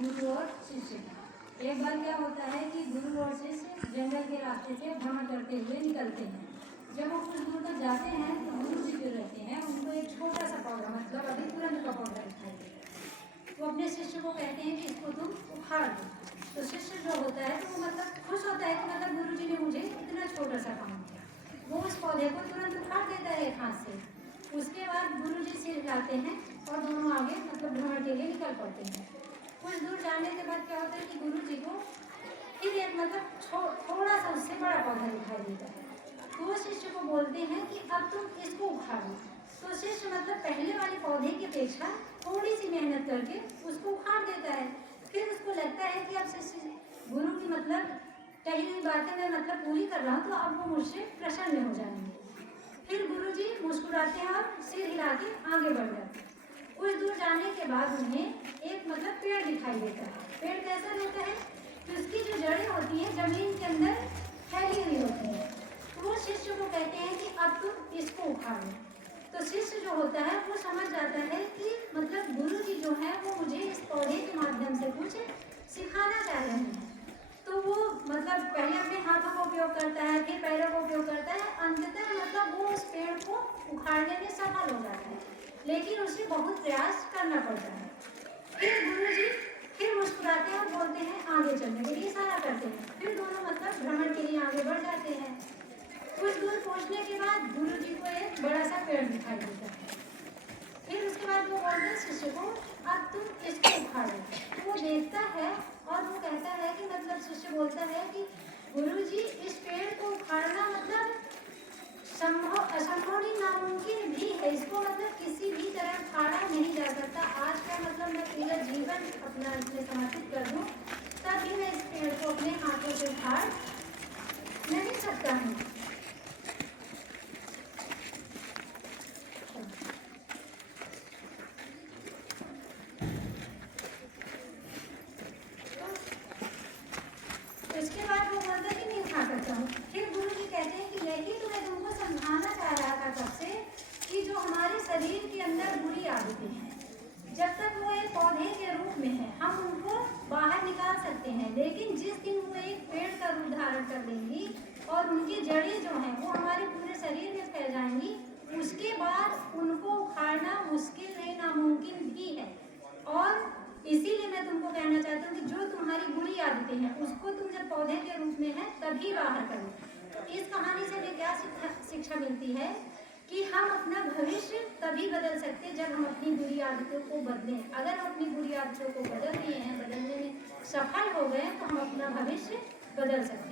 गुरु और शिष्य का। एक बार क्या होता है कि गुरु और शिष्य जंगल के रास्ते से भ्रमण करते हुए निकलते हैं। जब वो कुछ दूर तक जाते हैं तो गुरु जी जो रहते हैं उनको एक छोटा सा पौधा, मतलब अभी तुरंत का पौधा दिखाई देता है। वो अपने शिष्य को कहते हैं कि इसको तुम उखाड़ दो। तो शिष्य जो होता है तो वो मतलब खुश होता है कि मतलब गुरु जी ने मुझे इतना छोटा सा काम किया। वो उस पौधे को तुरंत उखाड़ देता है एक हाथ से। उसके बाद गुरु जी सिर हिलाते हैं और दोनों आगे मतलब भ्रमण के लिए निकल पड़ते हैं। कुछ दूर जाने के बाद क्या होता है कि गुरु जी को फिर एक मतलब थोड़ा सा उससे बड़ा पौधा दिखाई देता है। तो वो शिष्य को बोलते हैं कि अब तुम इसको उखाड़ो। तो शिष्य मतलब पहले वाले पौधे की अपेक्षा थोड़ी सी मेहनत करके उसको उखाड़ देता है। फिर उसको लगता है कि अब शिष्य गुरु की मतलब कही हुई बातें मैं मतलब पूरी कर रहा हूँ, तो अब वो मुझसे प्रसन्न हो जाएंगे। फिर गुरु जी मुस्कुराते हैं और सिर हिला के आगे बढ़ जाते हैं। कुछ दूर जाने के बाद उन्हें एक मतलब पेड़ दिखाई देता है। पेड़ कैसा रहता है कि उसकी जो जड़ें होती हैं जमीन के अंदर फैली हुई होती है। तो वो शिष्य को कहते हैं कि अब तुम इसको उखाड़ो। तो शिष्य जो होता है वो समझ जाता है कि मतलब गुरु जी जो है वो मुझे इस पौधे के माध्यम से कुछ सिखाना चाह रहे हैं। तो वो मतलब पहले अपने हाथों का उपयोग करता है, फिर पैरों का उपयोग करता है, अंततः मतलब वो उस पेड़ को उखाड़ने में सफल हो जाता है, लेकिन उसे बहुत प्रयास करना पड़ता है। फिर गुरु जी फिर मुस्कुराते हैं और बोलते हैं आगे चलने के लिए इशारा करते हैं। फिर दोनों मतलब भ्रमण के लिए आगे बढ़ जाते हैं। कुछ दूर पहुंचने के बाद गुरु जी को एक बड़ा सा पेड़ दिखाई देता है। फिर उसके बाद वो बोलते हैं शिष्य को अब तुम इसको उखाड़ो। तो वो देखता है और वो कहता है कि मतलब शिष्य बोलता है कि गुरु जी इस पेड़ को उखाड़ना मतलब असंभव नहीं, नामुमकिन भी है। इसको मतलब किसी भी तरह उखाड़ा नहीं जा सकता। आज का मतलब मैं पूरा जीवन अपना इसमें समर्पित कर दूं तभी मैं इस पेड़ को अपने हाथों से उखाड़ नहीं सकता हूँ। इसके बाद वो बोलता है कि नहीं उठा सकता हूँ। फिर गुरु जी कहते हैं कि यही तो मैं तुमको समझाना चाह रहा था तब से कि जो हमारे शरीर के अंदर बुरी आदतें हैं जब तक वो एक पौधे के रूप में है हम उनको बाहर निकाल सकते हैं, लेकिन जिस दिन वो एक पेड़ का रूप धारण कर लेंगी और उनकी जड़ें जो हैं वो हमारे पूरे शरीर में फैल जाएंगी, उसके बाद उनको उखाड़ना मुश्किल नहीं नामुमकिन भी है। और इसीलिए मैं तुमको कहना चाहती हूँ कि जो तुम्हारी बुरी आदतें हैं उसको तुम जब पौधे के रूप में है तभी बाहर करो। तो इस कहानी से हमें क्या शिक्षा मिलती है कि हम अपना भविष्य तभी बदल सकते हैं जब हम अपनी बुरी आदतों को बदलें। अगर हम अपनी बुरी आदतों को बदल दिए हैं, बदलने में सफल हो गए तो हम अपना भविष्य बदल सकते हैं।